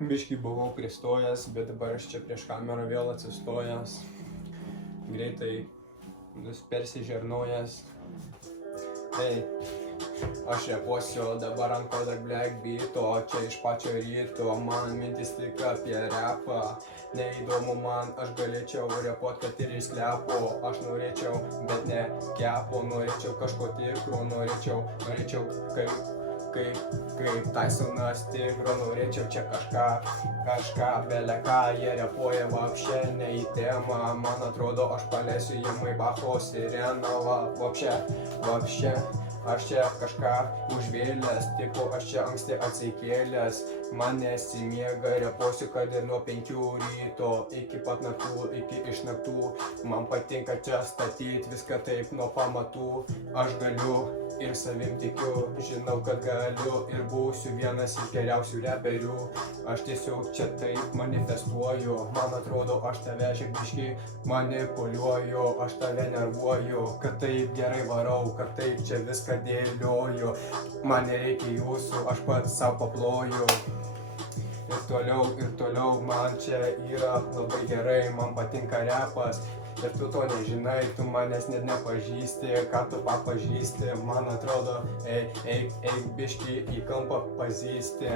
Biškį buvau pristojęs, bet dabar aš čia prieš kamerą vėl atsistojęs. Greitai persižernojęs. Ei, aš repuosiu dabar ant ko dar black beato, čia iš pačio ryto, man mintis tik apie repą. Neįdomu man, aš galėčiau repuot, kad ir iš slepo, aš norėčiau, bet ne kepo, norėčiau kažko tikro, norėčiau kaip Tysonas tigro, norėčiau čia kažką beleką, jie repuoja vapše ne į temą, man atrodo aš paleisiu į Maibacho sireną, vapše, aš čia kažką užvėlęs, tipo aš čia anksti atsikėlęs, man nesimiega, repuosiu kad ir nuo 5 ryto, iki pat naktų, iki iš naktų, man patinka čia statyti viską taip nuo pamatų, aš galiu ir savim tikiu, žinau kad galiu ir būsiu vienas iš geriausių reperių, aš tiesiog čia taip manifestuoju, man atrodo aš tave šiek biškį manipuliuoju, aš tave nervuoju, kad taip gerai varau, kad taip čia viską dėlioju, man nereikia jūsų, aš pats savo paploju. Ir toliau man čia yra labai gerai, man patinka repas. Ir tu to nežinai, tu manęs net nepažįsti, ką tu papažįsti, man atrodo, eik biškį į kampą pazīsti.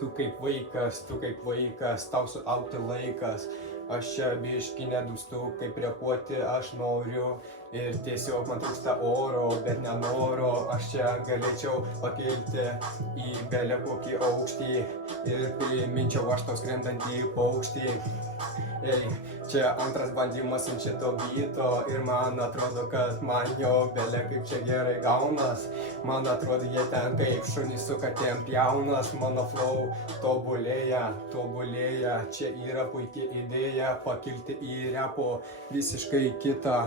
Tu kaip vaikas, tau suaugti laikas, aš čia biškį nedūstu, kaip repuoti aš noriu. Ir tiesiog man trūksta oro, bet nenoro, aš čia galėčiau pakilti į belę kokį aukštį ir priminčiau aš tau skrendantį paukštį. Ei, čia antras bandymas ant šito beato ir man atrodo, kad man jo belė kaip čia gerai gaunas. Man atrodo, jie ten kaip šunys su katėm pjaunas, mano flow tobulėja, čia yra puikia idėja pakilti į repo visiškai kitą.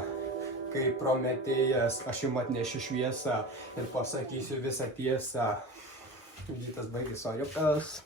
Kaip Prometėjas, aš jums atnešiu šviesą ir pasakysiu visą tiesą. Vytas baigė soriukas.